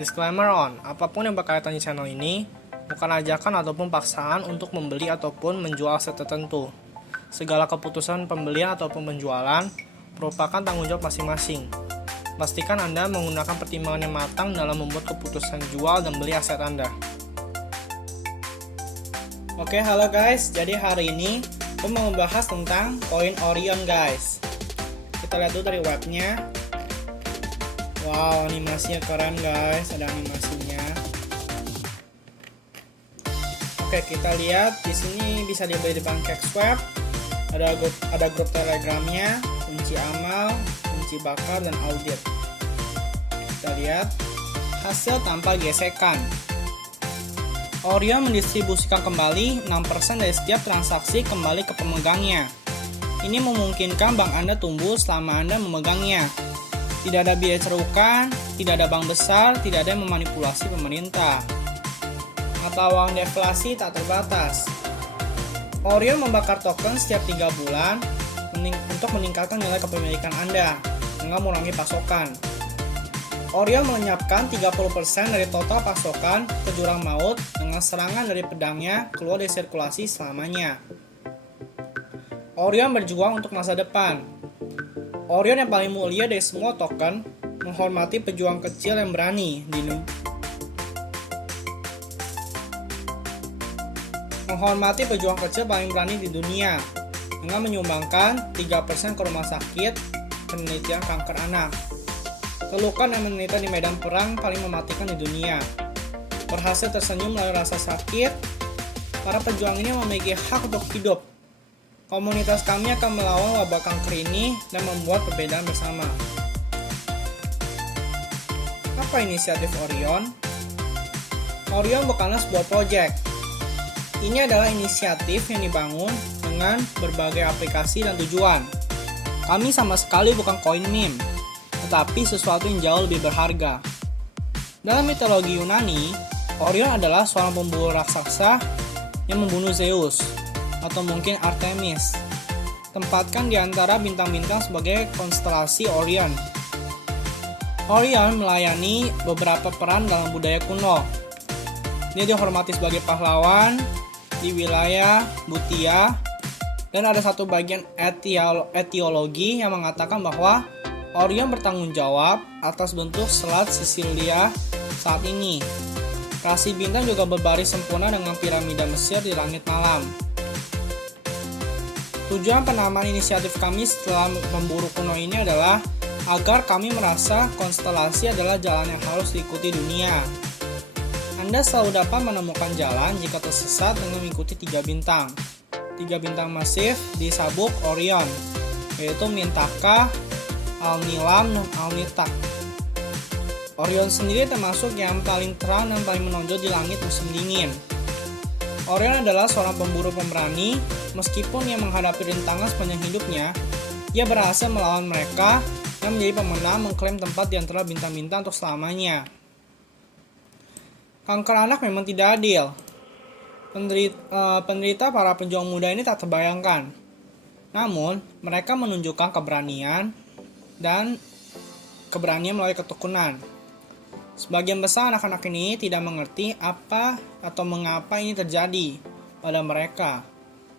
Disclaimer on, apapun yang berkaitan di channel ini bukan ajakan ataupun paksaan untuk membeli ataupun menjual aset tertentu. Segala keputusan pembelian ataupun penjualan merupakan tanggung jawab masing-masing. Pastikan Anda menggunakan pertimbangan yang matang dalam membuat keputusan jual dan beli aset Anda. Oke, halo guys. Jadi hari ini aku mau membahas tentang koin Orion, guys. Kita lihat dulu dari webnya. Wow, animasinya keren, guys. Ada animasinya. Oke, kita lihat di sini bisa dibeli di PancakeSwap. Ada grup Telegramnya, kunci amal, kunci bakar, dan audit. Kita lihat hasil tanpa gesekan. Orion mendistribusikan kembali 6% dari setiap transaksi kembali ke pemegangnya. Ini memungkinkan bank Anda tumbuh selama Anda memegangnya. Tidak ada biaya cerukan, tidak ada bank besar, tidak ada yang memanipulasi pemerintah. Mata uang deflasi tak terbatas. Orion membakar token setiap 3 bulan untuk meningkatkan nilai kepemilikan Anda dengan mengurangi pasokan. Orion melenyapkan 30% dari total pasokan ke jurang maut dengan serangan dari pedangnya keluar dari sirkulasi selamanya. Orion berjuang untuk masa depan. Orion yang paling mulia dari semua token menghormati pejuang kecil yang berani di dunia dengan menyumbangkan 3% ke rumah sakit penelitian kanker anak. Pelukan yang menderita di medan perang paling mematikan di dunia. Berhasil tersenyum melalui rasa sakit, para pejuang ini memiliki hak untuk hidup. Komunitas kami akan melawan wabah kanker ini dan membuat perbedaan bersama. Apa inisiatif Orion? Orion bukanlah sebuah proyek. Ini adalah inisiatif yang dibangun dengan berbagai aplikasi dan tujuan. Kami sama sekali bukan koin meme, tetapi sesuatu yang jauh lebih berharga. Dalam mitologi Yunani, Orion adalah seorang pemburu raksasa yang membunuh Zeus, atau mungkin Artemis. Tempatkan di antara bintang-bintang sebagai konstelasi Orion. Orion melayani beberapa peran dalam budaya kuno. Dia dihormati sebagai pahlawan di wilayah Bhutia, dan ada satu bagian etiologi yang mengatakan bahwa Orion bertanggung jawab atas bentuk selat Sisilia saat ini. Rasi bintang juga berbaris sempurna dengan piramida Mesir di langit malam. Tujuan penamaan inisiatif kami setelah memburu kuno ini adalah agar kami merasa konstelasi adalah jalan yang harus diikuti dunia. Anda selalu dapat menemukan jalan jika tersesat dengan mengikuti 3 bintang. 3 bintang masif di sabuk Orion, yaitu Mintaka, Al-Nilam, dan Al-Nitak. Orion sendiri termasuk yang paling terang dan paling menonjol di langit musim dingin. Orion adalah seorang pemburu pemberani. Meskipun ia menghadapi rintangan sepanjang hidupnya, ia berhasil melawan mereka yang menjadi pemenang mengklaim tempat di antara bintang-bintang untuk selamanya. Kanker anak memang tidak adil. Penderita para pejuang muda ini tak terbayangkan. Namun, mereka menunjukkan keberanian melalui ketekunan. Sebagian besar anak-anak ini tidak mengerti apa atau mengapa ini terjadi pada mereka.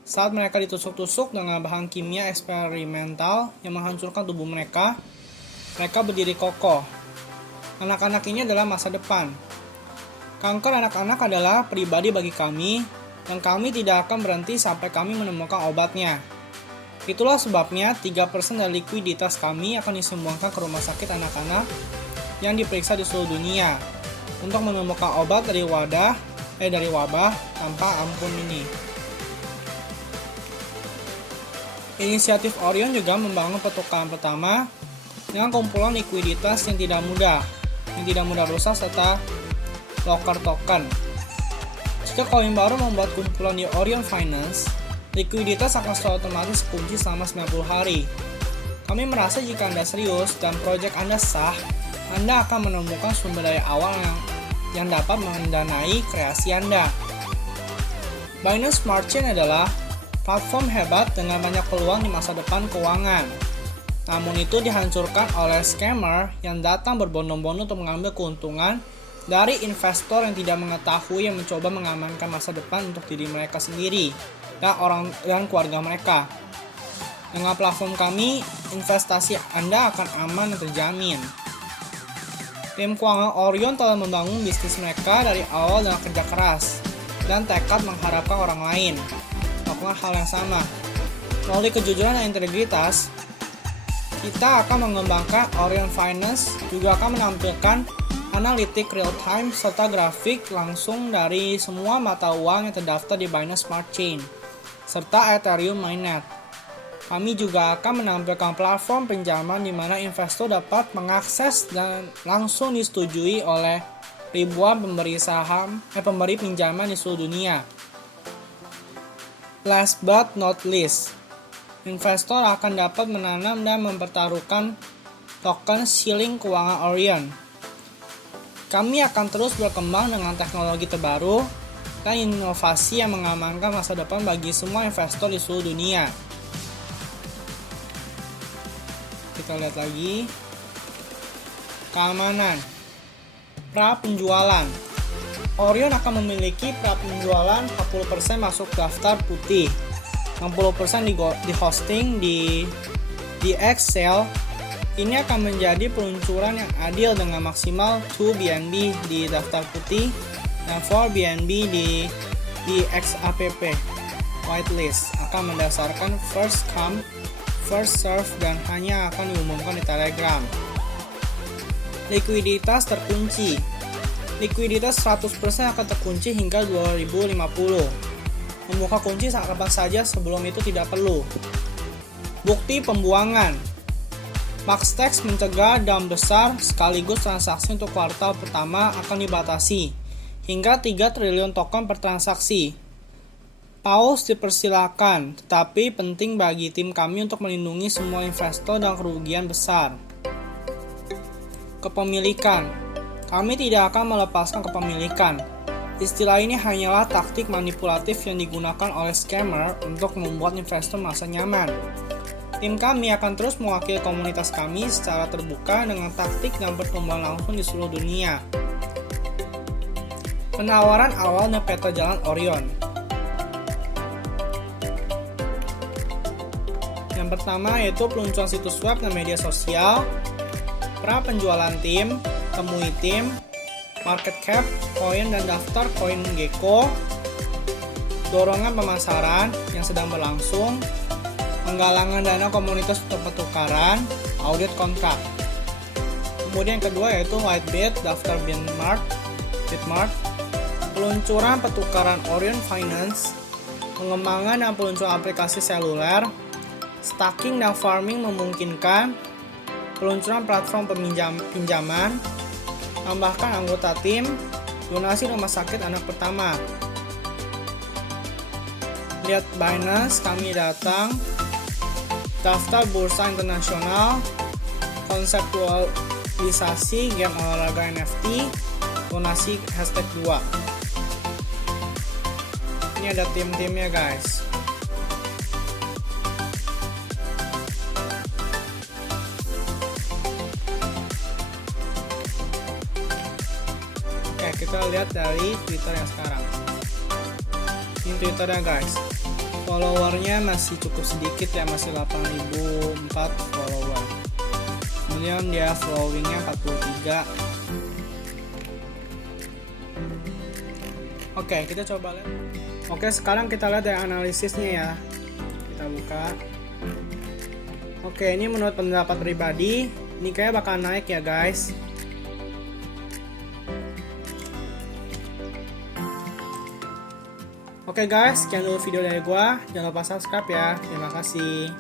Saat mereka ditusuk-tusuk dengan bahan kimia eksperimental yang menghancurkan tubuh mereka berdiri kokoh. Anak-anak ini adalah masa depan. Kanker anak-anak adalah pribadi bagi kami, dan kami tidak akan berhenti sampai kami menemukan obatnya. Itulah sebabnya 3% dari likuiditas kami akan disumbangkan ke rumah sakit anak-anak yang diperiksa di seluruh dunia untuk menemukan obat dari wabah tanpa ampun ini. Inisiatif Orion juga membangun pertukaran pertama dengan kumpulan likuiditas yang tidak mudah rusak serta locker token. Jika koin baru membuat kumpulan di Orion Finance, likuiditas akan secara otomatis kunci selama 90 hari. Kami merasa jika Anda serius dan proyek Anda sah, Anda akan menemukan sumber daya awal yang dapat mendanai kreasi Anda. Binance Smart Chain adalah platform hebat dengan banyak peluang di masa depan keuangan. Namun itu dihancurkan oleh scammer yang datang berbondong-bondong untuk mengambil keuntungan dari investor yang tidak mengetahui yang mencoba mengamankan masa depan untuk diri mereka sendiri dan keluarga mereka. Dengan platform kami, investasi Anda akan aman dan terjamin. Tim keuangan Orion telah membangun bisnis mereka dari awal dengan kerja keras dan tekad mengharapkan orang lain melakukan hal yang sama. Melalui kejujuran dan integritas, kita akan mengembangkan Orion Finance, juga akan menampilkan analitik real-time serta grafik langsung dari semua mata uang yang terdaftar di Binance Smart Chain, serta Ethereum Mainnet. Kami juga akan menampilkan platform pinjaman di mana investor dapat mengakses dan langsung disetujui oleh ribuan pemberi pinjaman di seluruh dunia. Last but not least, investor akan dapat menanam dan mempertaruhkan token shilling keuangan Orion. Kami akan terus berkembang dengan teknologi terbaru dan inovasi yang mengamankan masa depan bagi semua investor di seluruh dunia. Kita lihat lagi. Keamanan. Pra penjualan. Orion akan memiliki pra penjualan 40% masuk daftar putih, 60% di hosting di Excel. Ini akan menjadi peluncuran yang adil dengan maksimal 2 BNB di daftar putih dan 4 BNB di XAPP whitelist. Akan mendasarkan first come first serve dan hanya akan diumumkan di Telegram. Likuiditas terkunci. Likuiditas 100% akan terkunci hingga 2050. Membuka kunci kapan saja sebelum itu tidak perlu. Bukti pembuangan. Maxtex mencegah dump besar sekaligus transaksi untuk kuartal pertama akan dibatasi hingga 3 triliun token per transaksi. Pause dipersilakan, tetapi penting bagi tim kami untuk melindungi semua investor dan kerugian besar. Kepemilikan. Kami tidak akan melepaskan kepemilikan. Istilah ini hanyalah taktik manipulatif yang digunakan oleh scammer untuk membuat investor merasa nyaman. Tim kami akan terus mewakili komunitas kami secara terbuka dengan taktik dan pertumbuhan langsung di seluruh dunia. Penawaran awal dan peta jalan Orion. Yang pertama yaitu peluncuran situs web dan media sosial, pra penjualan tim, temui tim, market cap, koin dan daftar koin Gecko, dorongan pemasaran yang sedang berlangsung, penggalangan dana komunitas untuk pertukaran, audit kontrak. Kemudian yang kedua yaitu Whitebit, daftar Bitmart, peluncuran pertukaran Orion Finance, pengembangan dan peluncuran aplikasi seluler, staking dan farming memungkinkan, peluncuran platform pinjaman, tambahkan anggota tim, donasi rumah sakit anak pertama. Lihat Binance, kami datang, daftar bursa internasional, konseptualisasi game olahraga NFT, donasi #2. Ini ada tim-timnya guys. Oke, kita lihat dari Twitter yang sekarang. Ini Twitternya guys. Followernya masih cukup sedikit ya, masih 8.004 follower. Kemudian dia followingnya 43. Oke, kita coba lihat. Oke, sekarang kita lihat dari analisisnya ya. Kita buka. Oke, ini menurut pendapat pribadi, ini kayak bakal naik ya guys. Oke guys, sekian dulu video dari gua. Jangan lupa subscribe ya. Terima kasih.